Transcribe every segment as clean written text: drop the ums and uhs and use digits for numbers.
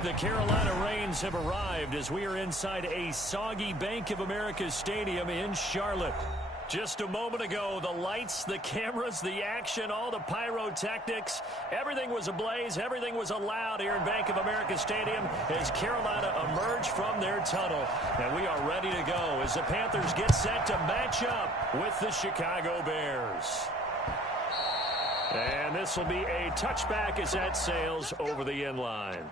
The Carolina Rains have arrived as we are inside a soggy Bank of America Stadium in Charlotte. Just a moment ago, the lights, the cameras, the action, all the pyrotechnics, everything was ablaze, everything was allowed here in Bank of America Stadium as Carolina emerged from their tunnel. And we are ready to go as the Panthers get set to match up with the Chicago Bears. And this will be a touchback as that sails over the end line.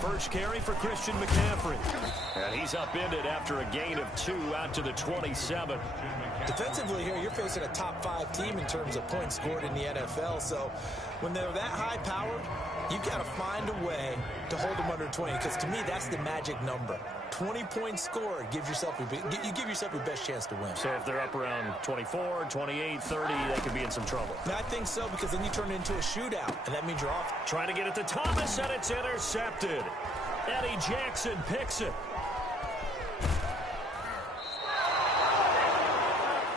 First carry for Christian McCaffrey. And he's upended after a gain of 2 out to the 27. Defensively here, you're facing a top 5 team in terms of points scored in the NFL. So when they're that high powered, you've got to find a way to hold them under 20. Because to me, that's the magic number. 20 points scored, you give yourself your best chance to win. So if they're up around 24, 28, 30, they could be in some trouble. And I think so, because then you turn it into a shootout, and that means you're off. Trying to get it to Thomas, and it's intercepted. Eddie Jackson picks it.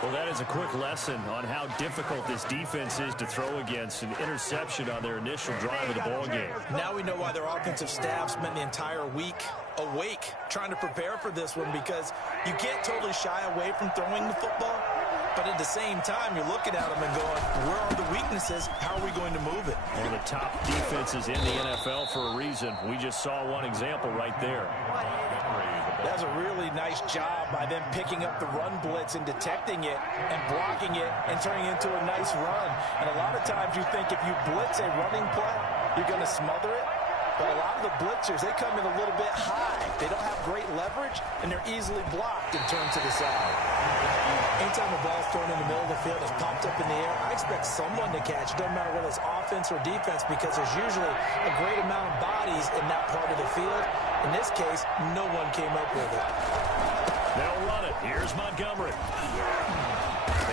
Well, that is a quick lesson on how difficult this defense is to throw against. An interception on their initial drive of the ball game. Now we know why their offensive staff spent the entire week awake trying to prepare for this one, because you can't totally shy away from throwing the football, but at the same time you're looking at them and going, where are the weaknesses? How are we going to move it? One of the top defenses in the NFL for a reason. We just saw one example right there. That's a really nice job by them picking up the run blitz and detecting it and blocking it and turning it into a nice run. And a lot of times you think if you blitz a running play, you're going to smother it. But a lot of the blitzers, they come in a little bit high. They don't have great leverage, and they're easily blocked and turned to the side. Anytime the ball's thrown in the middle of the field, it's popped up in the air, I expect someone to catch it. Doesn't matter whether it's offense or defense, because there's usually a great amount of bodies in that part of the field. In this case, no one came up with it. They'll run it. Here's Montgomery.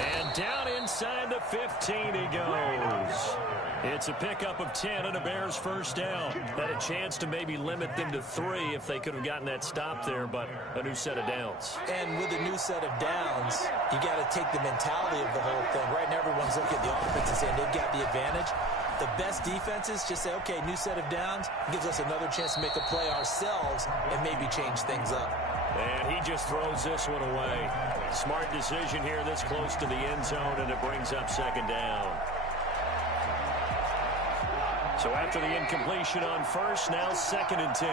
And down inside the 15 he goes. It's a pickup of 10 and a Bears first down. Had a chance to maybe limit them to 3 if they could have gotten that stop there, but a new set of downs. And with a new set of downs, you got to take the mentality of the whole thing. Right now, everyone's looking at the offense and saying they've got the advantage. The best defenses just say, okay, new set of downs, gives us another chance to make a play ourselves and maybe change things up. And he just throws this one away. Smart decision here this close to the end zone, and it brings up second down. So after the incompletion on first, now 2nd and 10.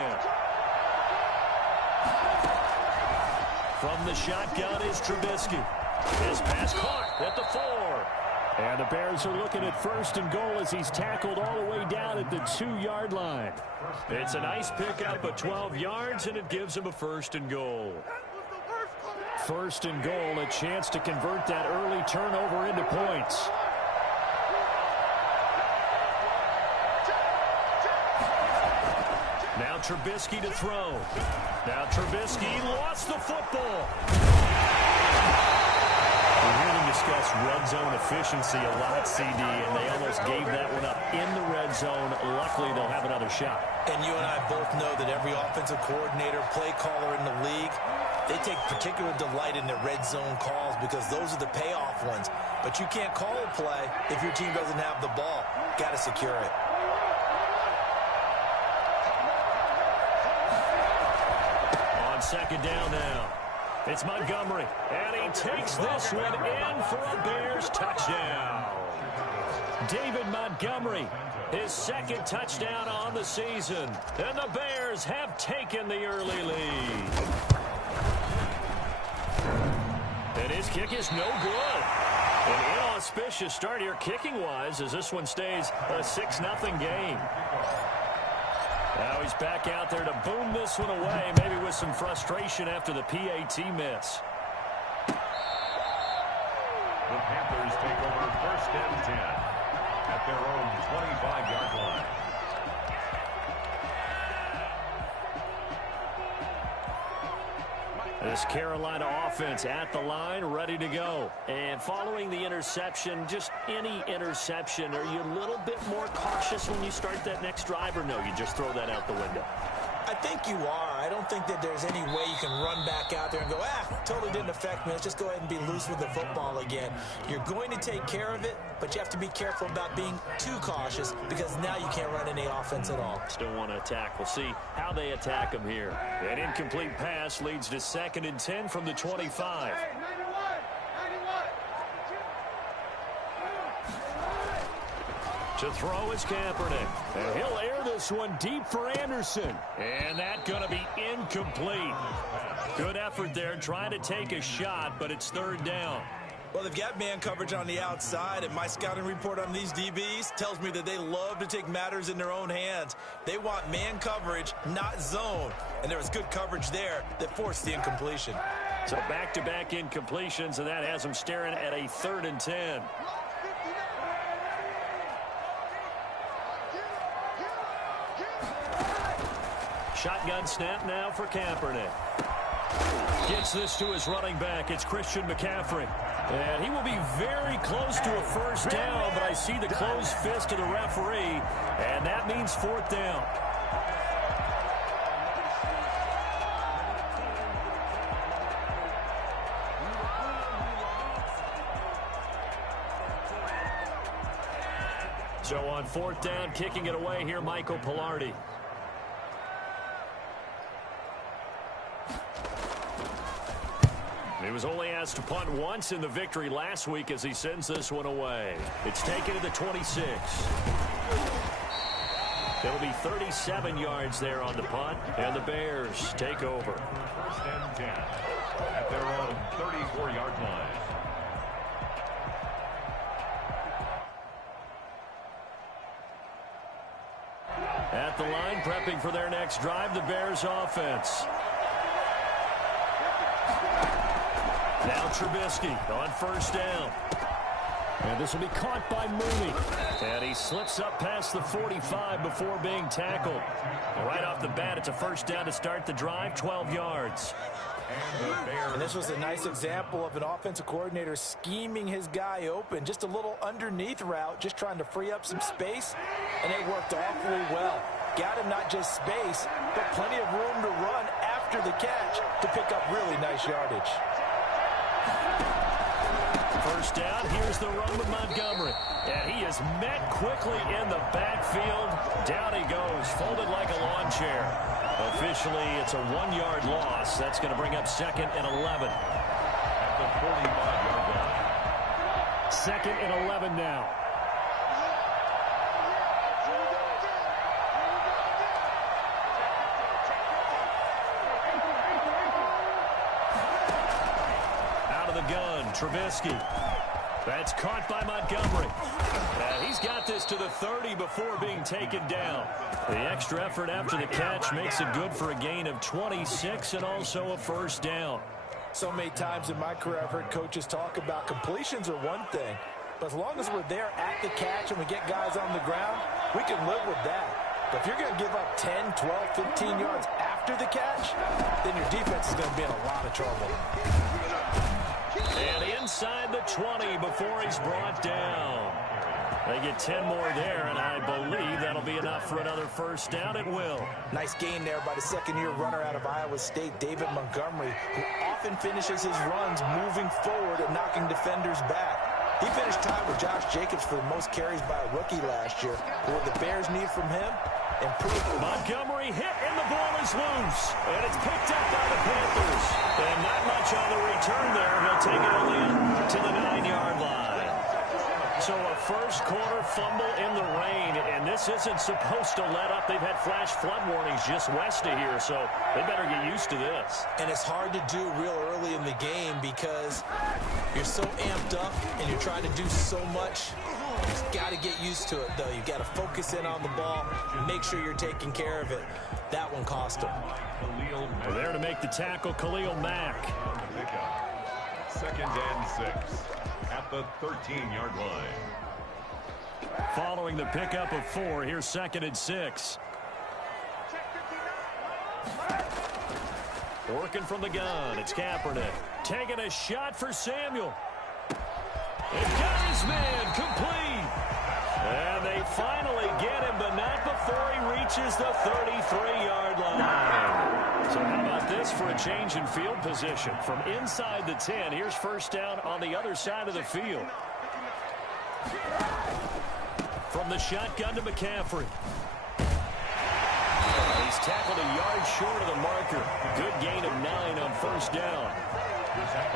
From the shotgun is Trubisky. His pass caught at the 4. And the Bears are looking at 1st and goal as he's tackled all the way down at the 2-yard line. It's a nice pickup of 12 yards, and it gives him a 1st and goal. 1st and goal, a chance to convert that early turnover into points. Now Trubisky to throw. Now Trubisky lost the football. We hear them discuss red zone efficiency a lot, CD, and they almost gave that one up in the red zone. Luckily, they'll have another shot. And you and I both know that every offensive coordinator, play caller in the league, they take particular delight in their red zone calls because those are the payoff ones. But you can't call a play if your team doesn't have the ball. Got to secure it. On 2nd down now. It's Montgomery, and he takes this one in for a Bears touchdown. David Montgomery, his 2nd touchdown on the season, and the Bears have taken the early lead. And his kick is no good. An inauspicious start here kicking-wise as this one stays a 6-0 game. Now he's back out there to boom this one away, maybe with some frustration after the PAT miss. The Panthers take over 1st and 10 at their own 25-yard line. This Carolina offense at the line, ready to go. And following the interception, just any interception, are you a little bit more cautious when you start that next drive, or no, you just throw that out the window? I think you are. I don't think that there's any way you can run back out there and go, totally didn't affect me. Let's just go ahead and be loose with the football again. You're going to take care of it, but you have to be careful about being too cautious because now you can't run any offense at all. Still want to attack. We'll see how they attack them here. An incomplete pass leads to 2nd and 10 from the 25. To throw is Kaepernick. And he'll air this one deep for Anderson. And that's going to be incomplete. Good effort there trying to take a shot, but it's 3rd down. Well, they've got man coverage on the outside, and my scouting report on these DBs tells me that they love to take matters in their own hands. They want man coverage, not zone. And there was good coverage there that forced the incompletion. So back-to-back incompletions, and that has them staring at a 3rd and 10. Shotgun snap now for Kaepernick. Gets this to his running back. It's Christian McCaffrey. And he will be very close to a 1st down, but I see the closed fist of the referee, and that means 4th down. So on 4th down, kicking it away here, Michael Pilardi. He was only asked to punt once in the victory last week as he sends this one away. It's taken to the 26. It'll be 37 yards there on the punt, and the Bears take over. 1st and 10 at their own 34-yard line. At the line, prepping for their next drive, the Bears offense. Now Trubisky on 1st down. And this will be caught by Mooney. And he slips up past the 45 before being tackled. Right off the bat, it's a 1st down to start the drive, 12 yards. And this was a nice example of an offensive coordinator scheming his guy open. Just a little underneath route, just trying to free up some space. And it worked awfully well. Got him not just space, but plenty of room to run after the catch to pick up really nice yardage. 1st down, here's the run with Montgomery. And he is met quickly in the backfield. Down he goes, folded like a lawn chair. Officially, it's a 1-yard loss. That's going to bring up 2nd and 11. At the 45-yard line. 2nd and 11 now. Gun, Trubisky. That's caught by Montgomery. He's got this to the 30 before being taken down. The extra effort after the catch makes it good for a gain of 26 and also a 1st down. So many times in my career I've heard coaches talk about completions are one thing, but as long as we're there at the catch and we get guys on the ground, we can live with that. But if you're going to give up 10, 12, 15 yards after the catch, then your defense is going to be in a lot of trouble. And inside the 20 before he's brought down. They get 10 more there, and I believe that'll be enough for another 1st down. It will. Nice gain there by the 2nd-year runner out of Iowa State, David Montgomery, who often finishes his runs moving forward and knocking defenders back. He finished tied with Josh Jacobs for the most carries by a rookie last year. But what the Bears need from him? Improvement. Montgomery hit, and the ball is loose. And it's picked up by the Panthers. And not much on the return there. He'll take it only to the 9-yard line. So a 1st quarter fumble in the rain, and this isn't supposed to let up. They've had flash flood warnings just west of here, so they better get used to this. And it's hard to do real early in the game because you're so amped up and you're trying to do so much. You've got to get used to it, though. You've got to focus in on the ball, make sure you're taking care of it. That one cost him. There to make the tackle, Khalil Mack. 2nd and 6 at the 13-yard line. Following the pickup of 4, here's 2nd and 6. Working from the gun, it's Kaepernick. Taking a shot for Samuel. It got his man complete. And they finally get him, but not before he reaches the 33-yard line. So how about this for a change in field position? From inside the 10, here's first down on the other side of the field. From the shotgun to McCaffrey. He's tackled a yard short of the marker. Good gain of 9 on first down.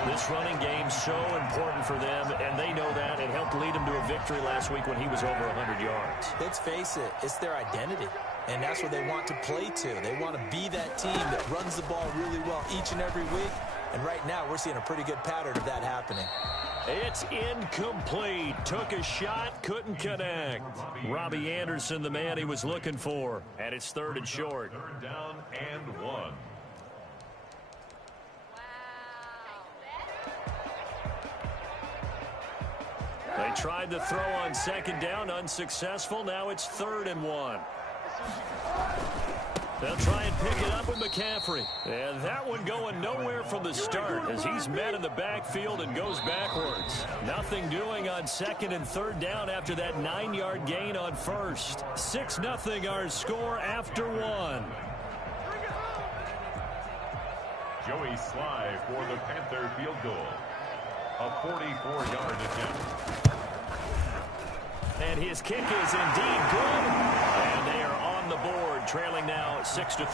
This running game's so important for them, and they know that. It helped lead them to a victory last week when he was over 100 yards. Let's face it, it's their identity, and that's what they want to play to. They want to be that team that runs the ball really well each and every week, and right now we're seeing a pretty good pattern of that happening. It's incomplete. Took a shot, couldn't connect. Robbie Anderson, the man he was looking for. And it's 3rd and short. 3rd down and 1. They tried the throw on 2nd down, unsuccessful. Now it's 3rd and 1. They'll try and pick it up with McCaffrey. And that one going nowhere from the start as he's met in the backfield and goes backwards. Nothing doing on 2nd and 3rd down after that 9-yard gain on 1st. 6-0 our score after 1. Joey Sly for the Panther field goal. A 44-yard attempt. And his kick is indeed good. And they are on the board, trailing now 6-3.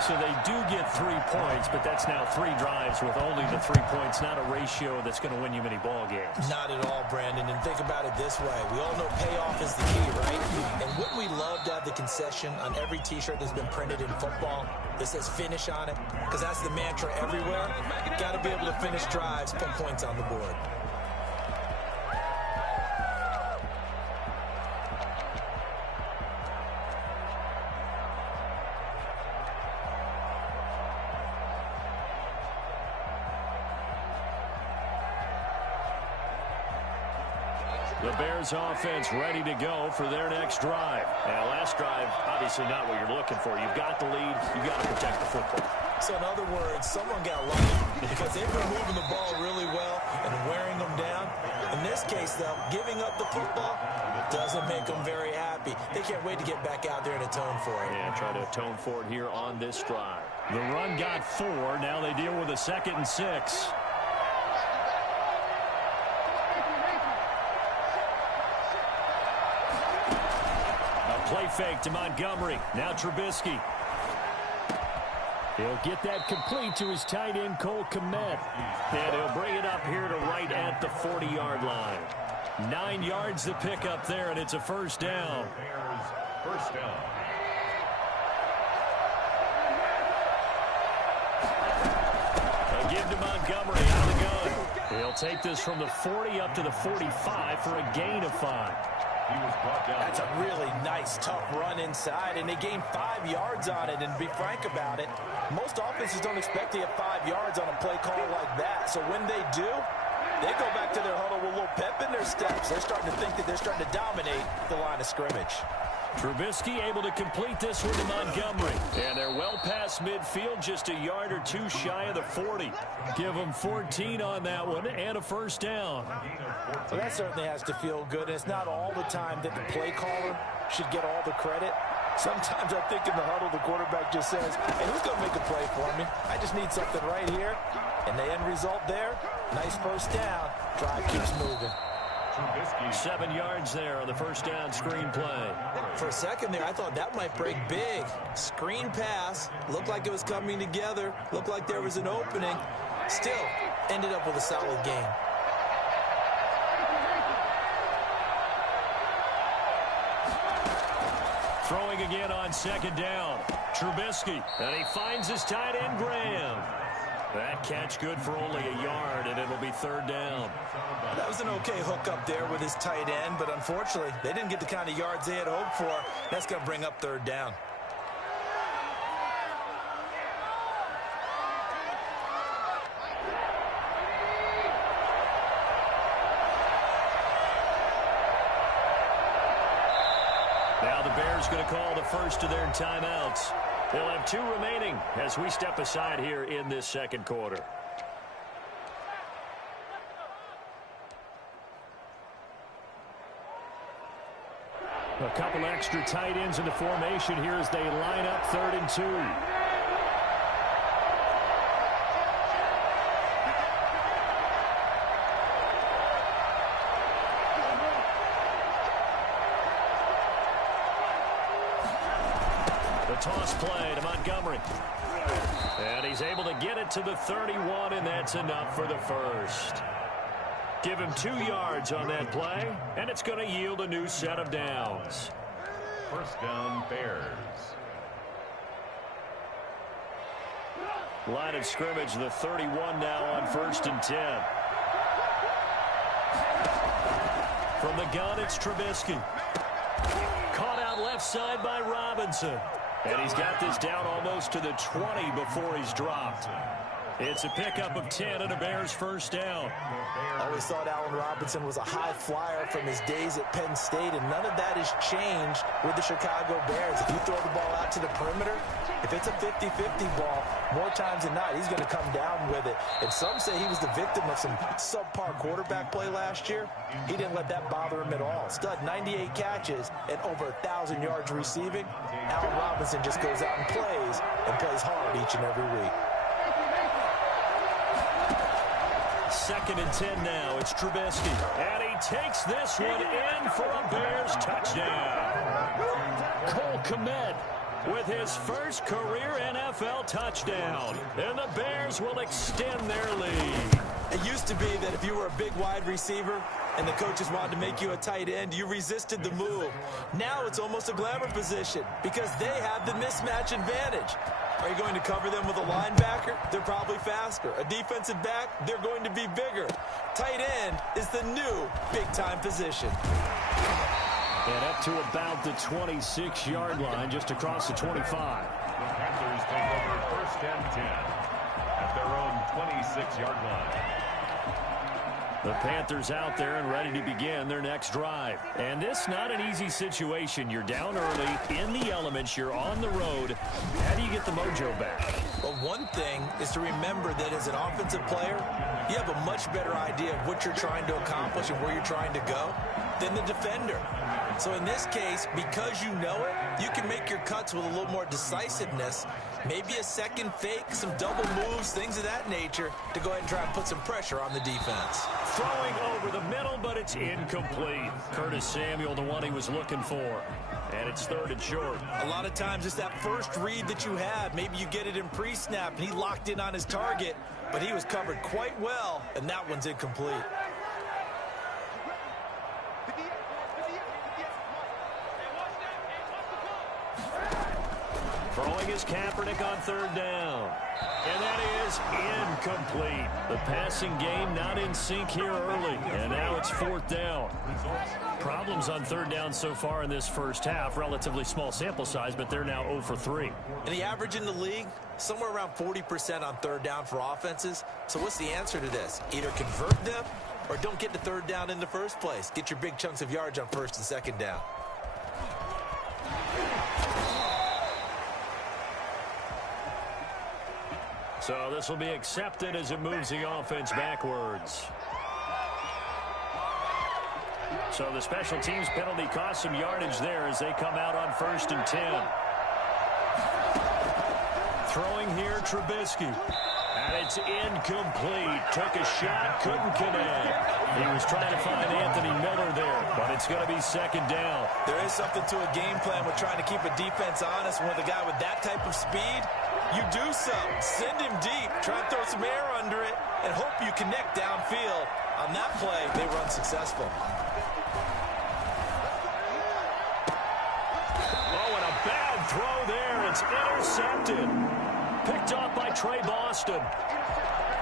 So they do get 3 points, but that's now 3 drives with only the 3 points, not a ratio that's going to win you many ball games. Not at all, Brandon. And think about it this way. We all know payoff is the key, right? And wouldn't we love to have the concession on every T-shirt that's been printed in football that says finish on it? Because that's the mantra everywhere. Got to be able to finish drives, put points on the board. The Bears offense ready to go for their next drive. Now, last drive, obviously not what you're looking for. You've got the lead. You've got to protect the football. So, in other words, someone got lucky because they've been moving the ball really well and wearing them down. In this case, though, giving up the football doesn't make them very happy. They can't wait to get back out there and atone for it. Yeah, try to atone for it here on this drive. The run got 4. Now they deal with a 2nd and 6. Play fake to Montgomery. Now Trubisky. He'll get that complete to his tight end, Cole Kmet. And he'll bring it up here to right at the 40-yard line. 9 yards to pick up there, and it's a first down. First down. They'll give to Montgomery out of the gun. He'll take this from the 40 up to the 45 for a gain of 5. That's a really nice, tough run inside, and they gained 5 yards on it. And to be frank about it, most offenses don't expect to get 5 yards on a play call like that. So when they do, they go back to their huddle with a little pep in their steps. They're starting to think that they're starting to dominate the line of scrimmage. Trubisky able to complete this one to Montgomery. And they're well past midfield, just a yard or 2 shy of the 40. Give them 14 on that one and a first down. Well, that certainly has to feel good. And it's not all the time that the play caller should get all the credit. Sometimes I think in the huddle, the quarterback just says, hey, who's going to make a play for me? I just need something right here. And the end result there, nice first down. Drive keeps moving. 7 yards there on the first down screen play. For a second there, I thought that might break big. Screen pass. Looked like it was coming together. Looked like there was an opening. Still, ended up with a solid game. Throwing again on 2nd down. Trubisky. And he finds his tight end, Graham. That catch good for only a yard, and it'll be 3rd down. That was an okay hook up there with his tight end, but unfortunately, they didn't get the kind of yards they had hoped for. That's going to bring up 3rd down. Now the Bears going to call the first of their timeouts. They'll have 2 remaining as we step aside here in this second quarter. A couple extra tight ends in the formation here as they line up 3rd and 2. The toss play to Montgomery. And he's able to get it to the 31, and that's enough for the first. Give him 2 yards on that play, and it's going to yield a new set of downs. First down, Bears. Line of scrimmage, the 31 now on 1st and 10. From the gun, it's Trubisky. Caught out left side by Robinson. And he's got this down almost to the 20 before he's dropped. It's a pickup of 10 and a Bears first down. Always thought Allen Robinson was a high flyer from his days at Penn State, and none of that has changed with the Chicago Bears. If you throw the ball out to the perimeter, if it's a 50-50 ball, more times than not, he's going to come down with it. And some say he was the victim of some subpar quarterback play last year. He didn't let that bother him at all. Stud, 98 catches and over 1,000 yards receiving. Allen Robinson just goes out and plays hard each and every week. 2nd and 10 now. It's Trubisky. And he takes this one in for a Bears touchdown. Cole Kmet with his first career NFL touchdown. And the Bears will extend their lead. It used to be that if you were a big wide receiver and the coaches wanted to make you a tight end, you resisted the move. Now it's almost a glamour position because they have the mismatch advantage. Are you going to cover them with a linebacker? They're probably faster. A defensive back? They're going to be bigger. Tight end is the new big-time position. And up to about the 26-yard line, just across the 25. The Panthers take over 1st and 10 at their own 26-yard line. The Panthers out there and ready to begin their next drive. And this not an easy situation. You're down early, in the elements, you're on the road. How do you get the mojo back? Well, one thing is to remember that as an offensive player, you have a much better idea of what you're trying to accomplish and where you're trying to go than the defender. So in this case, because you know it, you can make your cuts with a little more decisiveness, maybe a second fake, some double moves, things of that nature, to go ahead and try and put some pressure on the defense. Throwing over the middle, but it's incomplete. Curtis Samuel, the one he was looking for. And it's 3rd and short. A lot of times it's that first read that you have. Maybe you get it in pre-snap, and he locked in on his target, but he was covered quite well, and that one's incomplete. Throwing is Kaepernick on 3rd down. And that is incomplete. The passing game not in sync here early. And now it's 4th down. Problems on 3rd down so far in this first half. Relatively small sample size, but they're now 0 for 3. And the average in the league, somewhere around 40% on 3rd down for offenses. So what's the answer to this? Either convert them or don't get to 3rd down in the first place. Get your big chunks of yards on 1st and 2nd down. So this will be accepted as it moves the offense backwards. So the special teams penalty cost some yardage there as they come out on 1st and 10. Throwing here, Trubisky. And it's incomplete. Took a shot, couldn't connect. He was trying to find Anthony Miller there, but it's going to be 2nd down. There is something to a game plan with trying to keep a defense honest. With a guy with that type of speed, you do so. Send him deep, try and throw some air under it, and hope you connect downfield. On that play, they run successful. Oh, and a bad throw there. It's intercepted. Picked off by Trey Boston.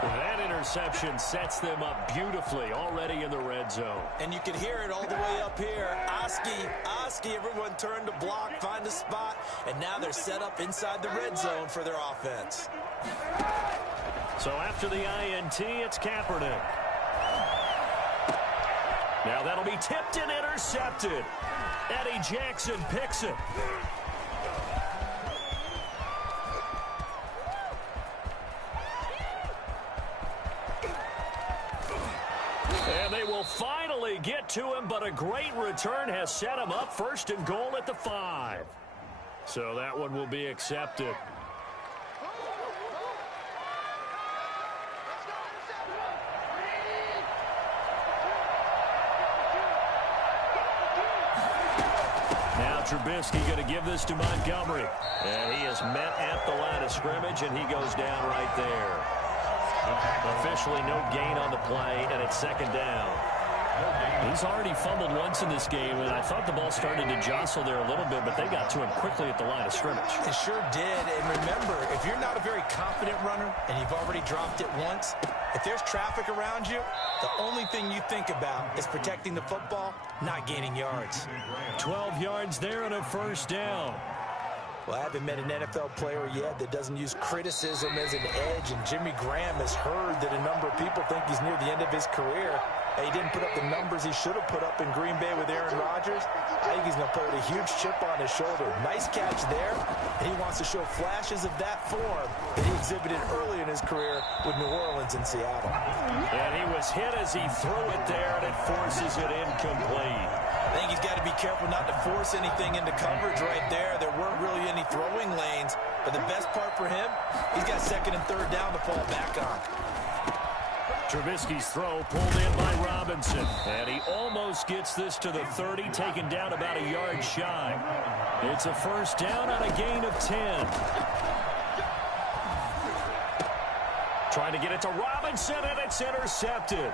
That interception sets them up beautifully already in the red zone. And you can hear it all the way up here. Oski, everyone turned to block, find a spot, and now they're set up inside the red zone for their offense. So after the INT, it's Kaepernick. Now that'll be tipped and intercepted. Eddie Jackson picks it. And they will finally get to him, but a great return has set him up 1st and goal at the 5. So that one will be accepted. Now Trubisky going to give this to Montgomery. And he is met at the line of scrimmage, and he goes down right there. Officially no gain on the play, and it's 2nd down. He's already fumbled once in this game, and I thought the ball started to jostle there a little bit, but they got to him quickly at the line of scrimmage. It sure did, and remember, if you're not a very confident runner and you've already dropped it once, if there's traffic around you, the only thing you think about is protecting the football, not gaining yards. 12 yards there and a 1st down. Well, I haven't met an NFL player yet that doesn't use criticism as an edge, and Jimmy Graham has heard that a number of people think he's near the end of his career. He didn't put up the numbers he should have put up in Green Bay with Aaron Rodgers. I think he's going to play with a huge chip on his shoulder. Nice catch there. He wants to show flashes of that form that he exhibited early in his career with New Orleans and Seattle. And he was hit as he threw it there, and it forces it incomplete. I think he's got to be careful not to force anything into coverage right there. There weren't really any throwing lanes. But the best part for him, he's got 2nd and 3rd down to fall back on. Trubisky's throw pulled in by Robinson. And he almost gets this to the 30, taken down about a yard shy. It's a 1st down on a gain of 10. Trying to get it to Robinson, and it's intercepted.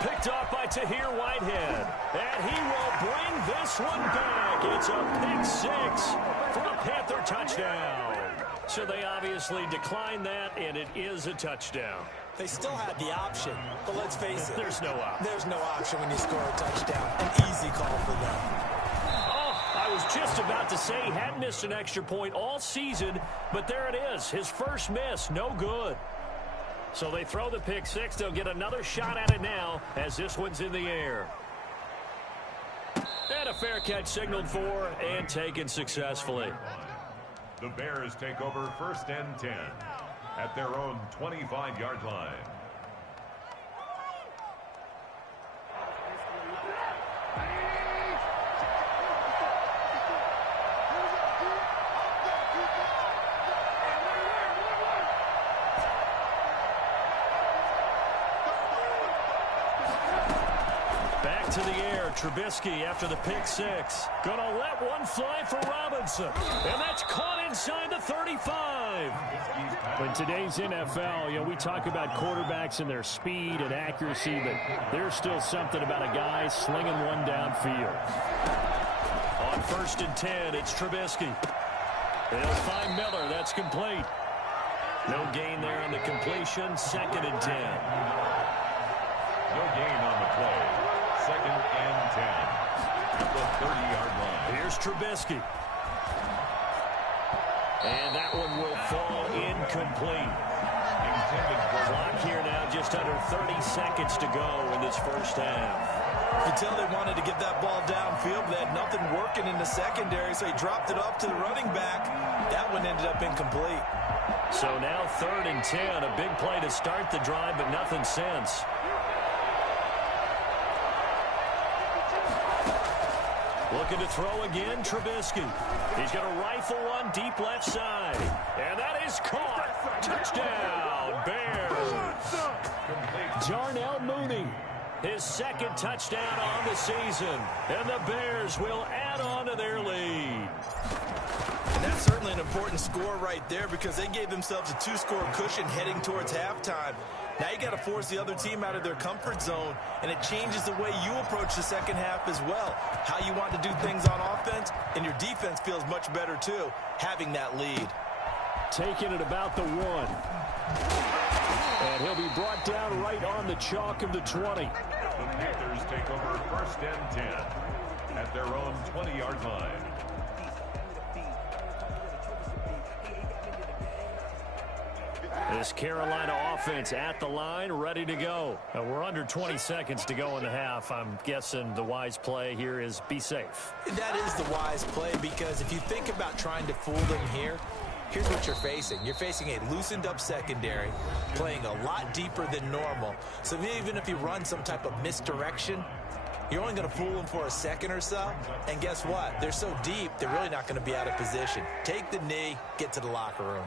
Picked off by Tahir Whitehead. And he will bring this one back. It's a pick 6 for a Panther touchdown. So they obviously declined that, and it is a touchdown. They still had the option, but let's face it. There's no option. There's no option when you score a touchdown. An easy call for them. Oh, I was just about to say he hadn't missed an extra point all season, but there it is. His first miss, no good. So they throw the pick 6. They'll get another shot at it now as this one's in the air. And a fair catch signaled for and taken successfully. The Bears take over 1st and 10 at their own 25-yard line. Back to the air, Trubisky after the pick 6. Gonna let one fly for Robinson. And that's caught inside the 35. In today's NFL, we talk about quarterbacks and their speed and accuracy, but there's still something about a guy slinging one downfield. On 1st and 10, it's Trubisky. They'll find Miller. That's complete. No gain there on the completion. 2nd and 10. No gain on the play. 2nd and 10 at the 30-yard line. Here's Trubisky. And that one will fall incomplete. Clock here now, just under 30 seconds to go in this first half. You can tell they wanted to get that ball downfield, but they had nothing working in the secondary, so he dropped it off to the running back. That one ended up incomplete. So now 3rd and 10, a big play to start the drive, but nothing since. Looking to throw again, Trubisky. He's going to rifle one deep left side. And that is caught. Touchdown, Bears. Jarnell Mooney, his 2nd touchdown on the season. And the Bears will add on to their lead. And that's certainly an important score right there because they gave themselves a 2-score cushion heading towards halftime. Now you got to force the other team out of their comfort zone, and it changes the way you approach the second half as well. How you want to do things on offense, and your defense feels much better too, having that lead. Taking it about the 1. And he'll be brought down right on the chalk of the 20. The Panthers take over 1st and 10 at their own 20-yard line. This Carolina offense at the line, ready to go. We're under 20 seconds to go in the half. I'm guessing the wise play here is be safe. That is the wise play because if you think about trying to fool them here, Here's what you're facing. You're facing a loosened up secondary, playing a lot deeper than normal. So even if you run some type of misdirection, you're only going to fool them for a second or so. And guess what? They're so deep, they're really not going to be out of position. Take the knee, get to the locker room.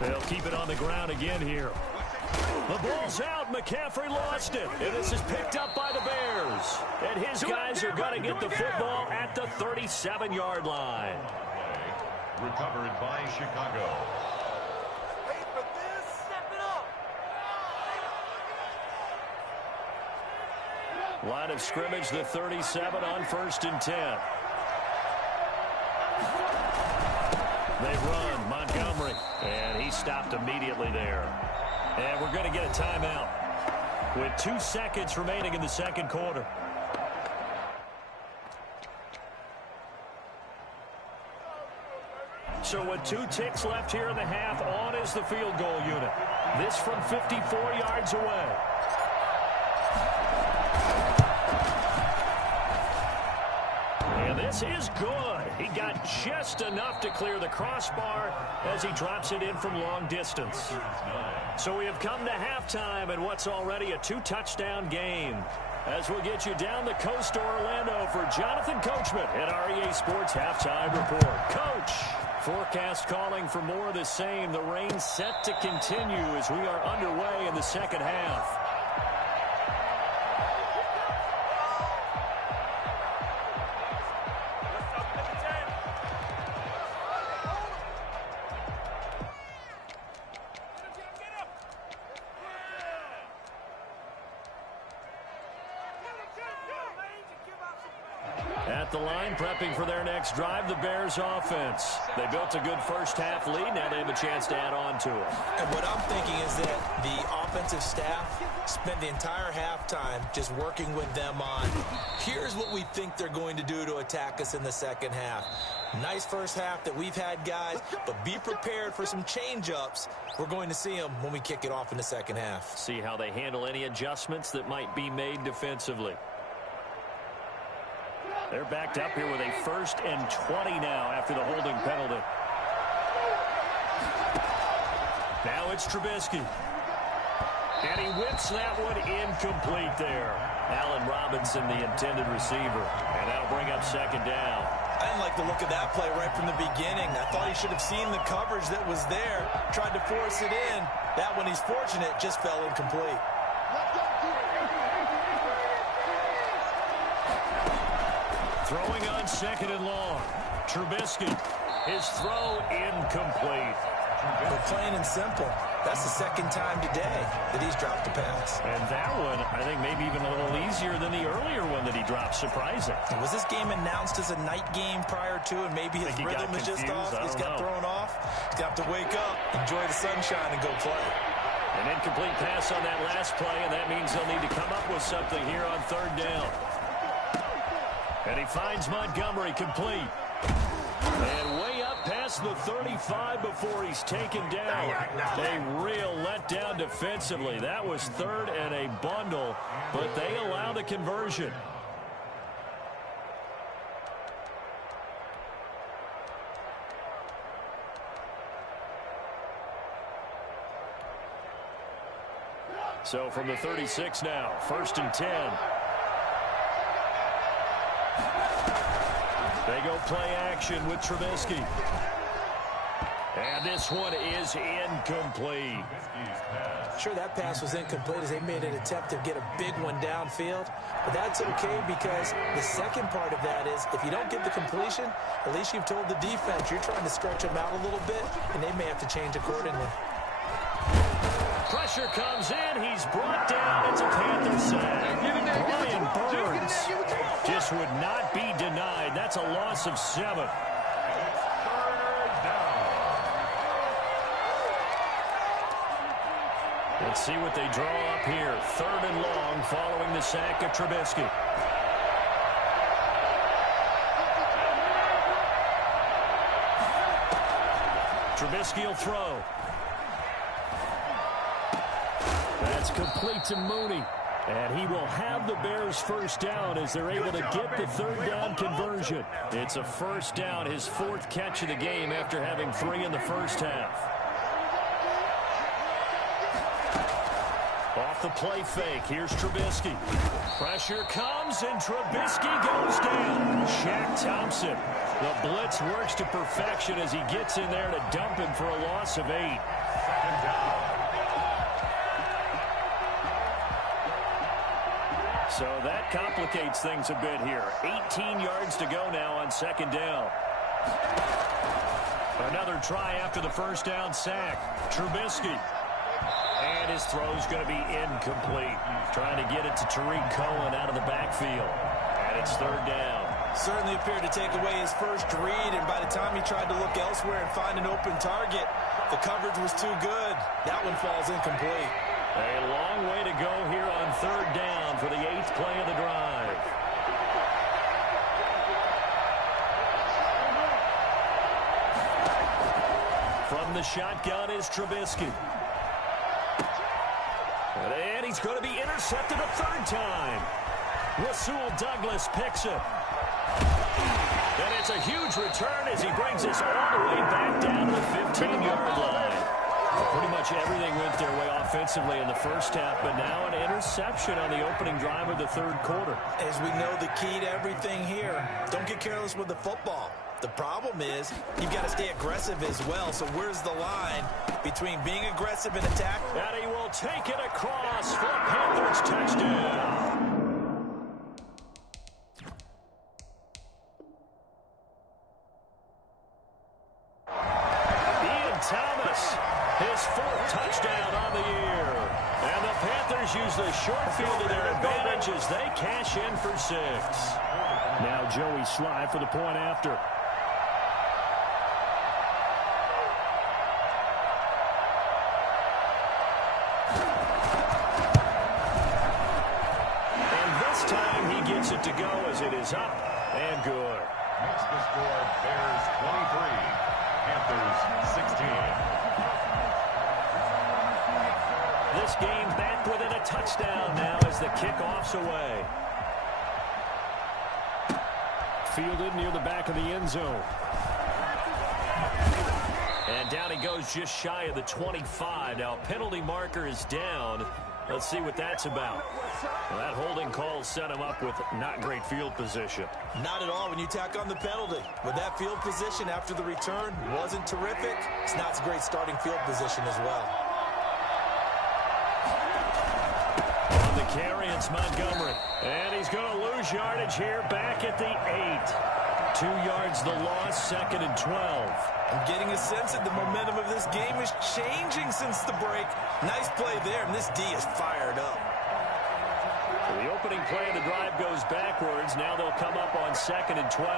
They'll keep it on the ground again here. The ball's out. McCaffrey lost it. And this is picked up by the Bears. And his guys are going to get the football at the 37-yard line. Recovered by Chicago. Line of scrimmage, the 37 on 1st and 10. They run Montgomery, and he stopped immediately there. And we're going to get a timeout with 2 seconds remaining in the second quarter. So with 2 ticks left here in the half, on is the field goal unit. This from 54 yards away. And this is good. He got just enough to clear the crossbar as he drops it in from long distance. So we have come to halftime in what's already a 2-touchdown game. As we'll get you down the coast to Orlando for Jonathan Coachman at REA Sports Halftime Report. Coach, forecast calling for more of the same. The rain set to continue as we are underway in the second half. At the line, prepping for their next drive, the Bears offense. They built a good first half lead. Now they have a chance to add on to it. And what I'm thinking is that the offensive staff spent the entire halftime just working with them on, here's what we think they're going to do to attack us in the second half. Nice first half that we've had, guys, but be prepared for some change-ups. We're going to see them when we kick it off in the second half. See how they handle any adjustments that might be made defensively. They're backed up here with a 1st and 20 now after the holding penalty. Now it's Trubisky. And he whips that one incomplete there. Allen Robinson, the intended receiver. And that'll bring up second down. I didn't like the look of that play right from the beginning. I thought he should have seen the coverage that was there, tried to force it in. That one, he's fortunate, just fell incomplete. Throwing on 2nd and long. Trubisky. His throw incomplete. But plain and simple, that's the second time today that he's dropped a pass. And that one, I think maybe even a little easier than the earlier one that he dropped. Surprising. Was this game announced as a night game prior to, and maybe his rhythm is just off? He's got thrown off. He's got to wake up, enjoy the sunshine, and go play. An incomplete pass on that last play, and that means they'll need to come up with something here on 3rd down. And he finds Montgomery complete. And way up past the 35 before he's taken down. A real letdown defensively. That was 3rd and a bundle, but they allow the conversion. So from the 36 now, 1st and 10. They go play action with Trubisky. And this one is incomplete. Sure, that pass was incomplete as they made an attempt to get a big one downfield. But that's okay because the second part of that is if you don't get the completion, at least you've told the defense you're trying to stretch them out a little bit, and they may have to change accordingly. Pressure comes in. He's brought down. It's a Panther sack. Brian Burns just would not be denied. That's a loss of 7. Let's see what they draw up here. 3rd and long following the sack of Trubisky. Trubisky will throw. That's complete to Mooney. And he will have the Bears first down as they're able to get the third down conversion. It's a first down, his fourth catch of the game after having 3 in the first half. Off the play fake, here's Trubisky. Pressure comes, and Trubisky goes down. Shaq Thompson. The blitz works to perfection as he gets in there to dump him for a loss of 8. So that complicates things a bit here. 18 yards to go now on second down. Another try after the first down sack. Trubisky. And his throw's going to be incomplete. Trying to get it to Tariq Cohen out of the backfield. And it's third down. Certainly appeared to take away his first read, and by the time he tried to look elsewhere and find an open target, the coverage was too good. That one falls incomplete. A long way to go here on third down for the 8th play of the drive. From the shotgun is Trubisky. And he's going to be intercepted a third time. Rasul Douglas picks it. And it's a huge return as he brings us all the way back down to the 15-yard line. Pretty much everything went their way offensively in the first half, but now an interception on the opening drive of the third quarter. As we know, the key to everything here, don't get careless with the football. The problem is you've got to stay aggressive as well. So where's the line between being aggressive and attack? And he will take it across for a Panthers touchdown. Thomas, his 4th touchdown on the year. And the Panthers use the short field to their advantage as they cash in for 6. Now Joey Slye for the point after. And this time he gets it to go as it is up and good. Makes the score Bears 23. Panthers 16. This game back within a touchdown now as the kickoff's away. Fielded near the back of the end zone. And down he goes just shy of the 25. Now penalty marker is down. Let's see what that's about. Well, that holding call set him up with not great field position. Not at all when you tack on the penalty. With that field position after the return wasn't terrific, it's not a great starting field position as well. On the carry, it's Montgomery. And he's going to lose yardage here back at the 8. 2 yards the loss, 2nd and 12. I'm getting a sense that the momentum of this game is changing since the break. Nice play there, and this D is fired up. So the opening play of the drive goes backwards. Now they'll come up on 2nd and 12.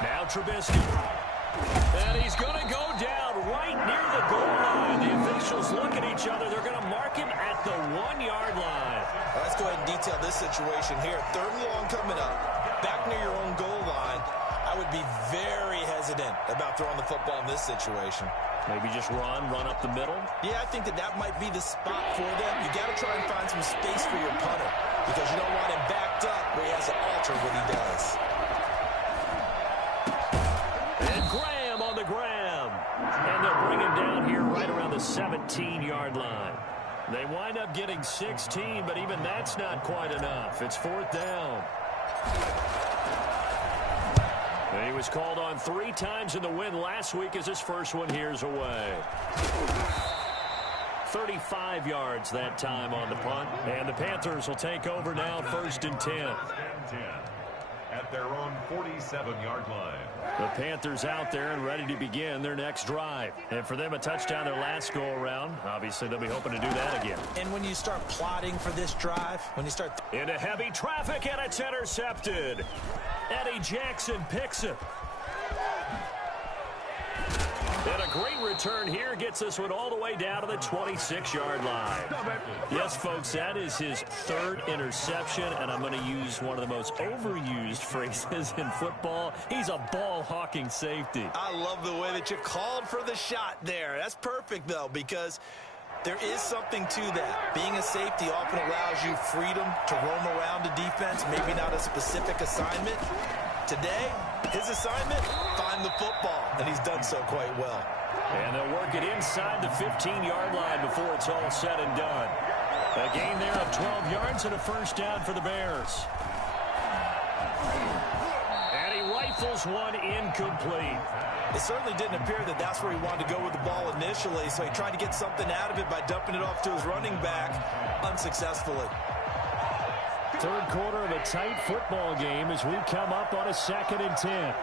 Now Trubisky. And he's going to go down right near the goal line. The officials look at each other. They're going to mark him at the 1-yard line. Let's go ahead and detail this situation here. 3rd and long coming up. Back near your own goal line. I would be very hesitant about throwing the football in this situation. Maybe just run up the middle? Yeah, I think that might be the spot for them. You got to try and find some space for your punter because you don't want him backed up where he has to alter what he does. And Graham on the ground. And they'll bring him down here right around the 17-yard line. They wind up getting 16, but even that's not quite enough. It's 4th down. And he was called on 3 times in the win last week as his first one here's away. 35 yards that time on the punt. And the Panthers will take over now, 1st and 10. At their own 47-yard line. The Panthers out there and ready to begin their next drive. And for them, a touchdown their last go-around. Obviously, they'll be hoping to do that again. And when you start plotting for this drive, when you start... Into heavy traffic, and it's intercepted. Eddie Jackson picks it. And a great return here gets this one all the way down to the 26-yard line. Yes, folks, that is his 3rd interception, and I'm going to use one of the most overused phrases in football. He's a ball-hawking safety. I love the way that you called for the shot there. That's perfect, though, because There is something to that. Being a safety often allows you freedom to roam around the defense, maybe not a specific assignment. Today, his assignment, find the football, and he's done so quite well. And they'll work it inside the 15-yard line before it's all said and done. A gain there of 12 yards and a first down for the Bears. And he rifles one incomplete. It certainly didn't appear that that's where he wanted to go with the ball initially, so he tried to get something out of it by dumping it off to his running back unsuccessfully. Third quarter of a tight football game as we come up on a 2nd and 10.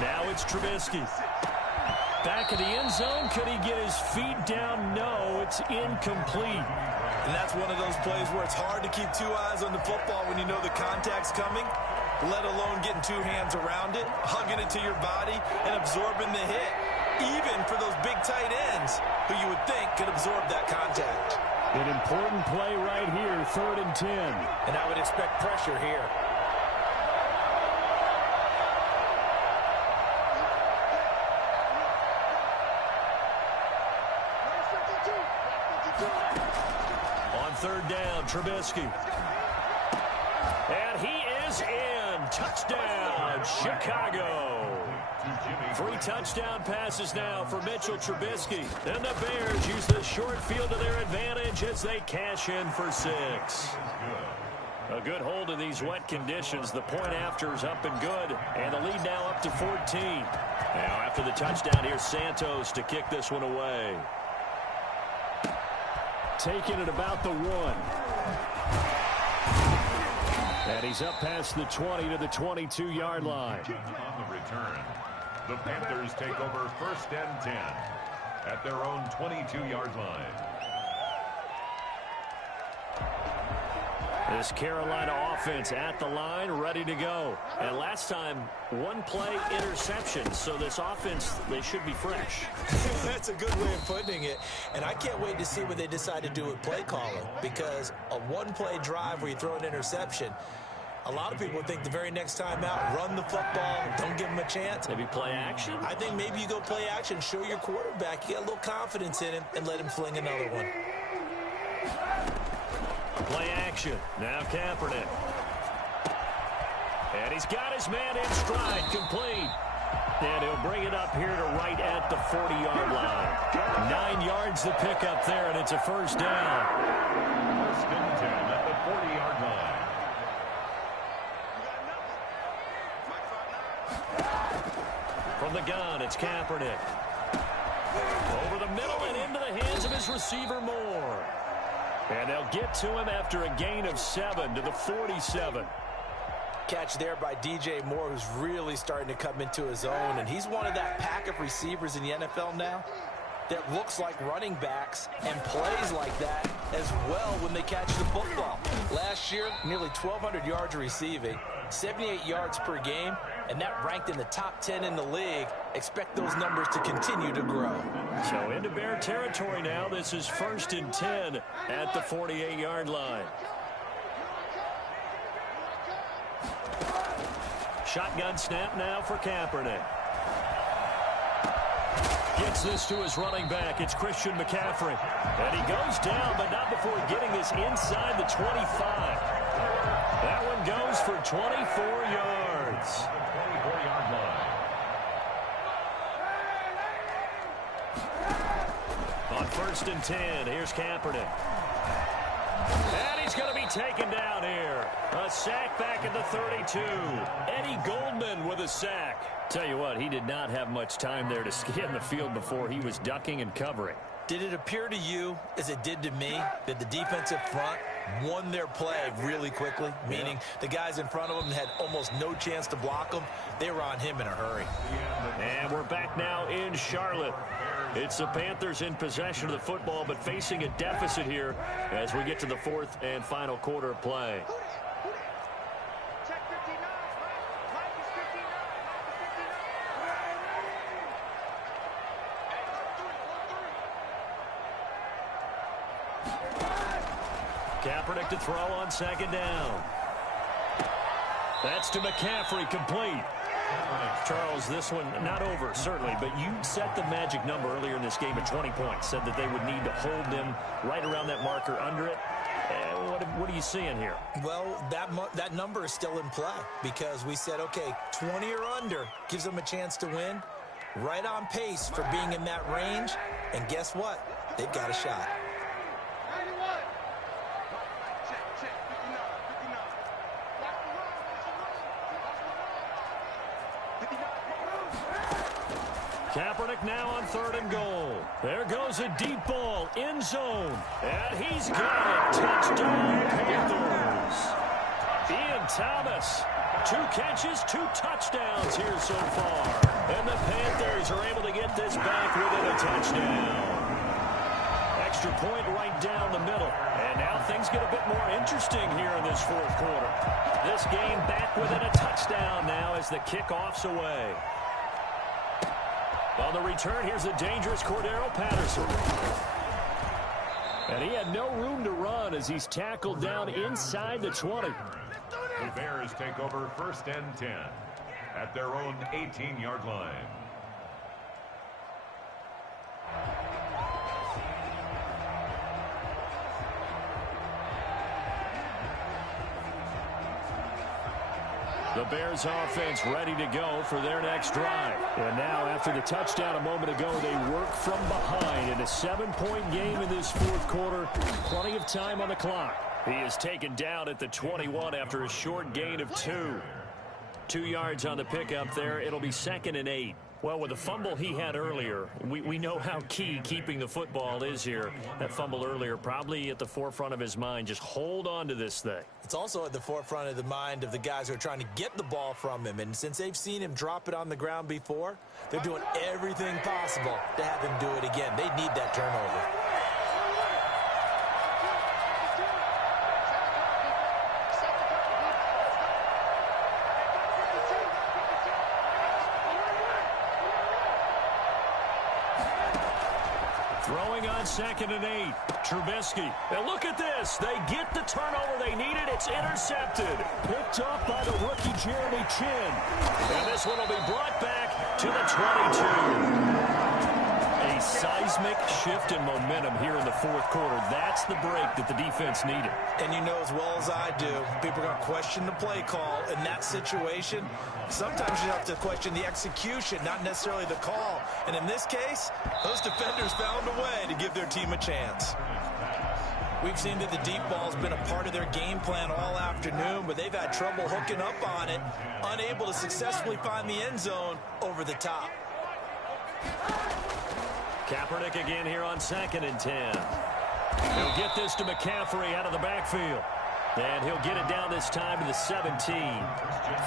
Now it's Trubisky. Back in the end zone. Could he get his feet down? No, it's incomplete. And that's one of those plays where it's hard to keep two eyes on the football when you know the contact's coming, let alone getting two hands around it, hugging it to your body, and absorbing the hit, even for those big tight ends who you would think could absorb that contact. An important play right here, 3rd and 10. And I would expect pressure here. On 3rd down, Trubisky. And he is in. Touchdown, Chicago. 3 touchdown passes now for Mitchell Trubisky. And the Bears use the short field to their advantage as they cash in for 6. A good hold in these wet conditions. The point after is up and good. And the lead now up to 14. Now after the touchdown, here's Santos to kick this one away. Taking it about the 1. And he's up past the 20 to the 22-yard line. On the return, the Panthers take over 1st and 10 at their own 22-yard line. This Carolina offense at the line, ready to go. And last time, 1 play interception. So this offense, they should be fresh. That's a good way of putting it. And I can't wait to see what they decide to do with play calling. Because a 1-play drive where you throw an interception, a lot of people think the very next time out, run the football, don't give them a chance. Maybe play action? I think maybe you go play action, show your quarterback, you got a little confidence in him, and let him fling another one. Play action. Now Kaepernick. And he's got his man in stride, complete. And he'll bring it up here to right at the 40-yard line. 9 yards to pick up there, and it's a first down. 1st and 10 at the 40-yard line. From the gun, it's Kaepernick. Over the middle and into the hands of his receiver, Moore. And they'll get to him after a gain of 7 to the 47. Catch there by DJ Moore, who's really starting to come into his own. And he's one of that pack of receivers in the NFL now that looks like running backs and plays like that as well when they catch the football. Last year, nearly 1,200 yards receiving, 78 yards per game, and that ranked in the top 10 in the league. Expect those numbers to continue to grow. So into Bear territory now. This is 1st and 10 at the 48-yard line. Shotgun snap now for Kaepernick. Gets this to his running back. It's Christian McCaffrey. And he goes down, but not before getting this inside the 25. That one goes for 24 yards. 24-yard line. On 1st and 10, here's Kaepernick. And he's going to be taken down here. A sack back at the 32. Eddie Goldman with a sack. Tell you what, he did not have much time there to scan the field before he was ducking and covering. Did it appear to you, as it did to me, that the defensive front won their play really quickly? Meaning the guys in front of them had almost no chance to block them. They were on him in a hurry. And we're back now in Charlotte. It's the Panthers in possession of the football, but facing a deficit here as we get to the 4th and final quarter of play. Kaepernick to throw on second down. That's to McCaffrey, complete. Charles, this one not over, certainly, but you set the magic number earlier in this game at 20 points, said that they would need to hold them right around that marker under it. What are you seeing here? Well, that number is still in play because we said, okay, 20 or under gives them a chance to win. Right on pace for being in that range, and guess what? They've got a shot. Kaepernick now on 3rd and goal. There goes a deep ball, end zone, and he's got it. Touchdown, Panthers. Ian Thomas, 2 catches, 2 touchdowns here so far. And the Panthers are able to get this back within a touchdown. Extra point right down the middle. And now things get a bit more interesting here in this 4th quarter. This game back within a touchdown now as the kickoff's away. On the return, here's the dangerous Cordero Patterson. And he had no room to run as he's tackled down inside the 20. The Bears take over 1st and 10 at their own 18-yard line. The Bears offense ready to go for their next drive. And now after the touchdown a moment ago, they work from behind in a 7-point game in this 4th quarter. Plenty of time on the clock. He is taken down at the 21 after a short gain of 2. 2 yards on the pickup there. It'll be 2nd and 8. Well, with the fumble he had earlier, we know how key keeping the football is here. That fumble earlier probably at the forefront of his mind. Just hold on to this thing. It's also at the forefront of the mind of the guys who are trying to get the ball from him. And since they've seen him drop it on the ground before, they're doing everything possible to have him do it again. They need that turnover. Throwing on 2nd and 8. Trubisky. And look at this. They get the turnover they needed. It's intercepted. Picked up by the rookie Jeremy Chin. And this one will be brought back to the 22. A seismic shift in momentum here in the 4th quarter. That's the break that the defense needed. And you know as well as I do, people are going to question the play call in that situation. Sometimes you have to question the execution, not necessarily the call. And in this case, those defenders found a way to give their team a chance. We've seen that the deep ball's been a part of their game plan all afternoon, but they've had trouble hooking up on it, unable to successfully find the end zone over the top. Kaepernick again here on 2nd and 10. He'll get this to McCaffrey out of the backfield. And he'll get it down this time to the 17.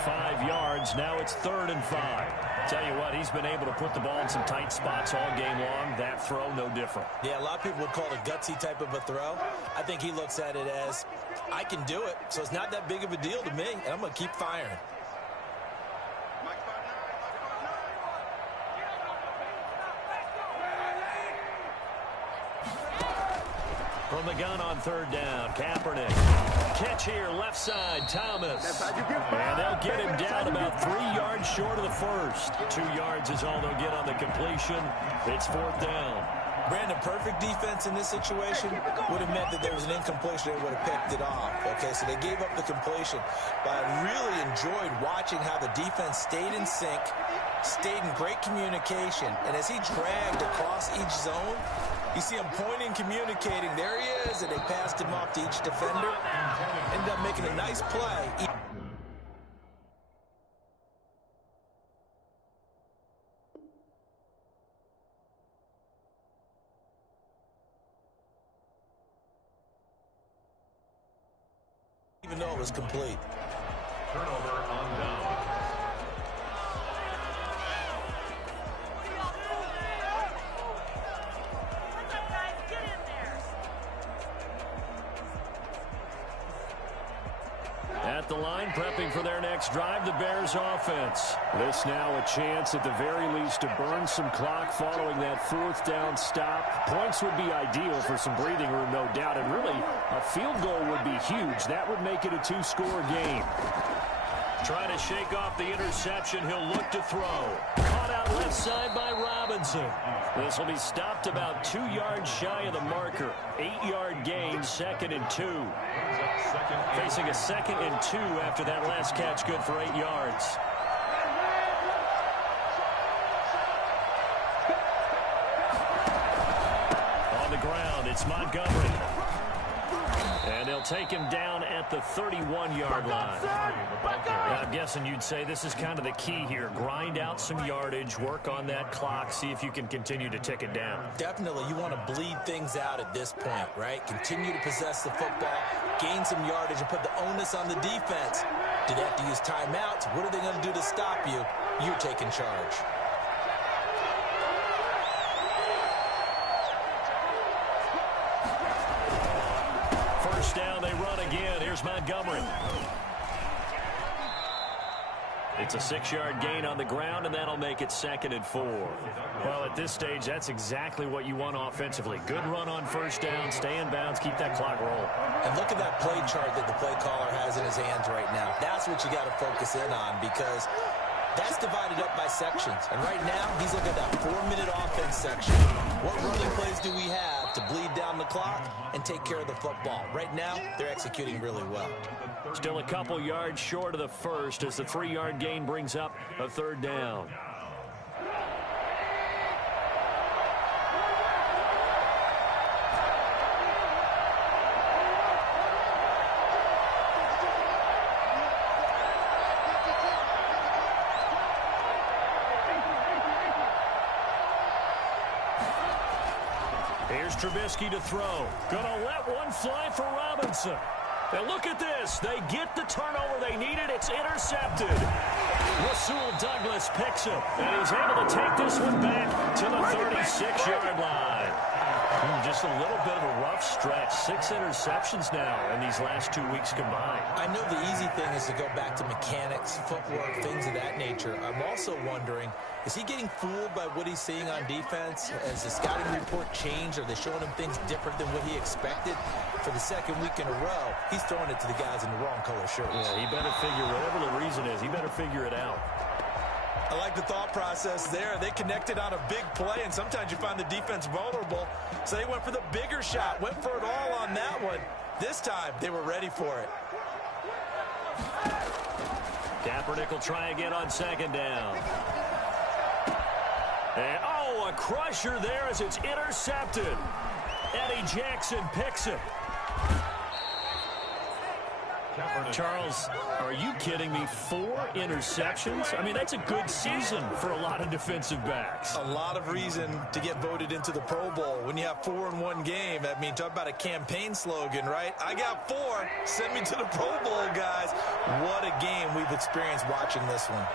5 yards. Now it's 3rd and 5. Tell you what, he's been able to put the ball in some tight spots all game long. That throw, no different. Yeah, a lot of people would call it a gutsy type of a throw. I think he looks at it as, I can do it, so it's not that big of a deal to me, and I'm going to keep firing. From the gun on 3rd down, Kaepernick. Catch here, left side, Thomas. And they'll get him down about 3 yards short of the first. 2 yards is all they'll get on the completion. It's 4th down. Brandon, perfect defense in this situation would have meant that there was an incompletion. They would have picked it off. Okay, so they gave up the completion. But I really enjoyed watching how the defense stayed in sync, stayed in great communication. And as he dragged across each zone, you see him pointing, communicating. There he is, and they passed him off to each defender. Ended up making a nice play. Even though it was complete. Turnover on down. At the line, prepping for their next drive, the Bears offense. This now a chance at the very least to burn some clock following that fourth down stop. Points would be ideal for some breathing room, no doubt, and really a field goal would be huge. That would make it a two-score game. Trying to shake off the interception, he'll look to throw. Caught out left side by Robinson. This will be stopped about 2 yards shy of the marker. 8-yard gain, 2nd and 2. Facing a 2nd and 2 after that last catch, good for 8 yards. On the ground, it's Montgomery. And they'll take him down at the 31-yard line. Now, I'm guessing you'd say this is kind of the key here. Grind out some yardage, work on that clock, see if you can continue to tick it down. Definitely, you want to bleed things out at this point, right? Continue to possess the football, gain some yardage, and put the onus on the defense. Do they have to use timeouts? What are they going to do to stop you? You're taking charge. First down, they run again. Here's Montgomery. It's a 6-yard gain on the ground, and that'll make it 2nd and 4. Well, at this stage, that's exactly what you want offensively. Good run on first down, stay in bounds, keep that clock rolling. And look at that play chart that the play caller has in his hands right now. That's what you got to focus in on, because that's divided up by sections. And right now, he's looking at that 4-minute offense section. What running plays do we have to bleed down the clock and take care of the football? Right now, they're executing really well. Still a couple yards short of the first as the 3-yard gain brings up a 3rd down. Here's Trubisky to throw. Gonna let one fly for Robinson. And look at this. They get the turnover they needed. It's intercepted. Rasul Douglas picks it. And he's able to take this one back to the 36-yard line. Just a little bit of a rough stretch. 6 interceptions now in these last 2 weeks combined. I know the easy thing is to go back to mechanics, footwork, things of that nature. I'm also wondering, is he getting fooled by what he's seeing on defense? Has the scouting report changed? Are they showing him things different than what he expected? For the 2nd week in a row, he's throwing it to the guys in the wrong color shirts. Yeah, he better figure, whatever the reason is, he better figure it out. I like the thought process there. They connected on a big play, and sometimes you find the defense vulnerable. So they went for the bigger shot, went for it all on that one. This time, they were ready for it. Kaepernick will try again on 2nd down. And, oh, a crusher there as it's intercepted. Eddie Jackson picks it. Charles, are you kidding me? 4 interceptions? I mean, that's a good season for a lot of defensive backs. A lot of reason to get voted into the Pro Bowl. When you have 4 in one game, I mean, talk about a campaign slogan, right? I got 4. Send me to the Pro Bowl, guys. What a game we've experienced watching this one.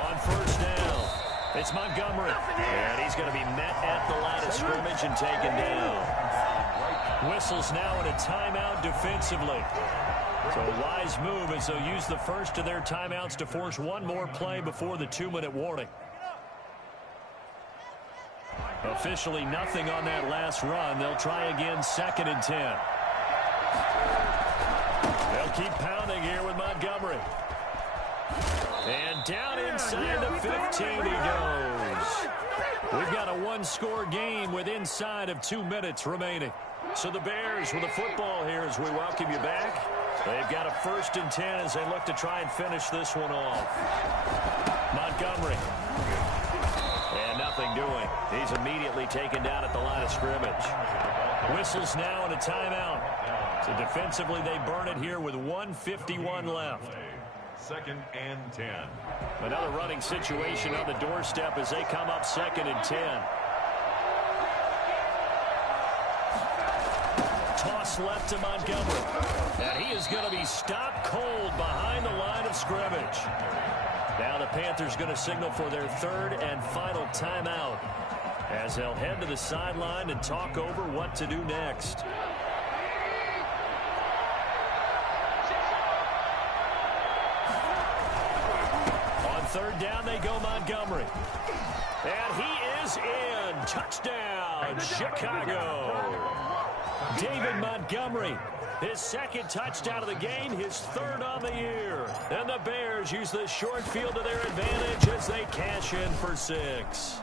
On first down, it's Montgomery. And he's going to be met at the line of scrimmage and taken down. Whistles now in a timeout defensively. So a wise move as they'll use the first of their timeouts to force one more play before the 2-minute warning. Officially nothing on that last run. They'll try again 2nd and 10. They'll keep pounding here with Montgomery. And down inside the 15 he goes. We've got a 1-score game with inside of 2 minutes remaining. So the Bears with the football here as we welcome you back. They've got a 1st and 10 as they look to try and finish this one off. Montgomery. And nothing doing. He's immediately taken down at the line of scrimmage. Whistles now in a timeout. So defensively they burn it here with 1:51 left. 2nd and 10. Another running situation on the doorstep as they come up 2nd and 10. Toss left to Montgomery. And he is going to be stopped cold behind the line of scrimmage. Now the Panthers going to signal for their 3rd and final timeout as they'll head to the sideline and talk over what to do next. third down they go, Montgomery. And he is in. Touchdown, Chicago. David Montgomery, his second touchdown of the game, his third on the year. And the Bears use the short field to their advantage as they cash in for 6.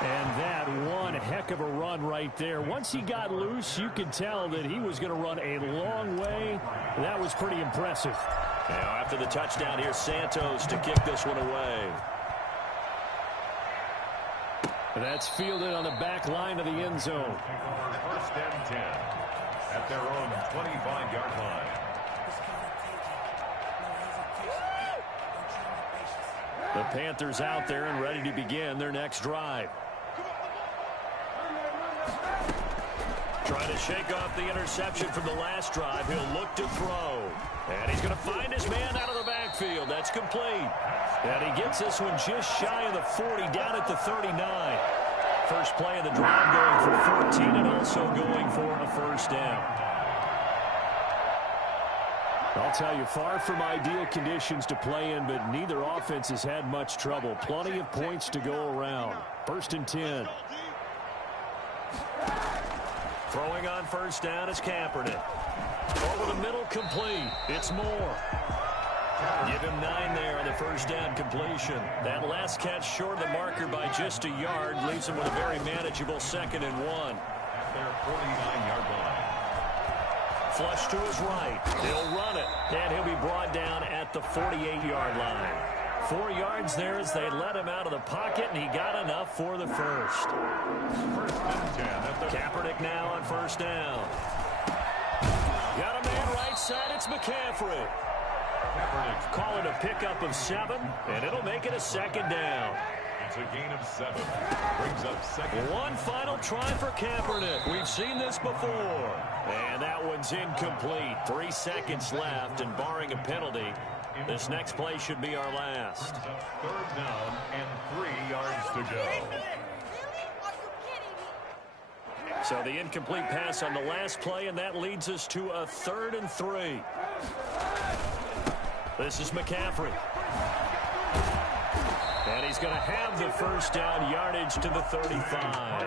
And that one heck of a run right there. Once he got loose, you could tell that he was going to run a long way. That was pretty impressive. Now after the touchdown, here's Santos to kick this one away. That's fielded on the back line of the end zone. First and 10 at their own 25-yard line. The Panthers out there and ready to begin their next drive. Trying to shake off the interception from the last drive. He'll look to throw. And he's going to find his man out of the backfield. That's complete. And he gets this one just shy of the 40, down at the 39. First play of the drive going for 14 and also going for a first down. I'll tell you, far from ideal conditions to play in, but neither offense has had much trouble. Plenty of points to go around. First and 10. Throwing on first down is Kaepernick. Over the middle, complete. It's Moore. Give him 9 there on the first down completion. That last catch short of the marker by just a yard leaves him with a very manageable 2nd and 1. At their 49-yard line. Flush to his right. He'll run it. And he'll be brought down at the 48-yard line. 4 yards there as they let him out of the pocket, and he got enough for the first. First and 10 at the Kaepernick now on first down. Got a man right side. It's McCaffrey. Kaepernick. Call it a pickup of 7, and it'll make it a 2nd down. It's a gain of 7. Brings up 2nd. One final try for Kaepernick. We've seen this before. And that one's incomplete. 3 seconds left, and barring a penalty, this next play should be our last. Third down and 3 yards to go. So the incomplete pass on the last play, and that leads us to a 3rd and 3. This is McCaffrey. And he's going to have the first down, yardage to the 35.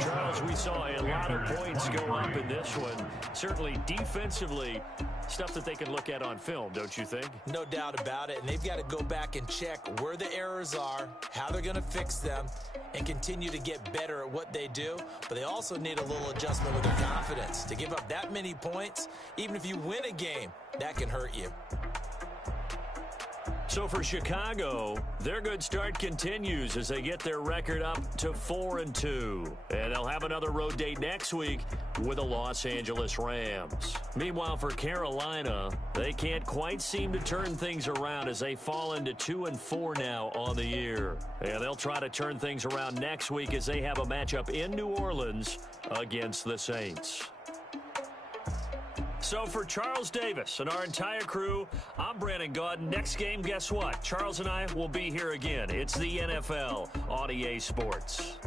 Charles, we saw a lot of points go up in this one. Certainly defensively, stuff that they can look at on film, don't you think? No doubt about it. And they've got to go back and check where the errors are, how they're going to fix them, and continue to get better at what they do. But they also need a little adjustment with their confidence. To give up that many points, even if you win a game, that can hurt you. So for Chicago, their good start continues as they get their record up to 4-2. And they'll have another road date next week with the Los Angeles Rams. Meanwhile, for Carolina, they can't quite seem to turn things around as they fall into 2-4 now on the year. And they'll try to turn things around next week as they have a matchup in New Orleans against the Saints. So for Charles Davis and our entire crew, I'm Brandon Gaudin. Next game, guess what? Charles and I will be here again. It's the NFL on EA Sports.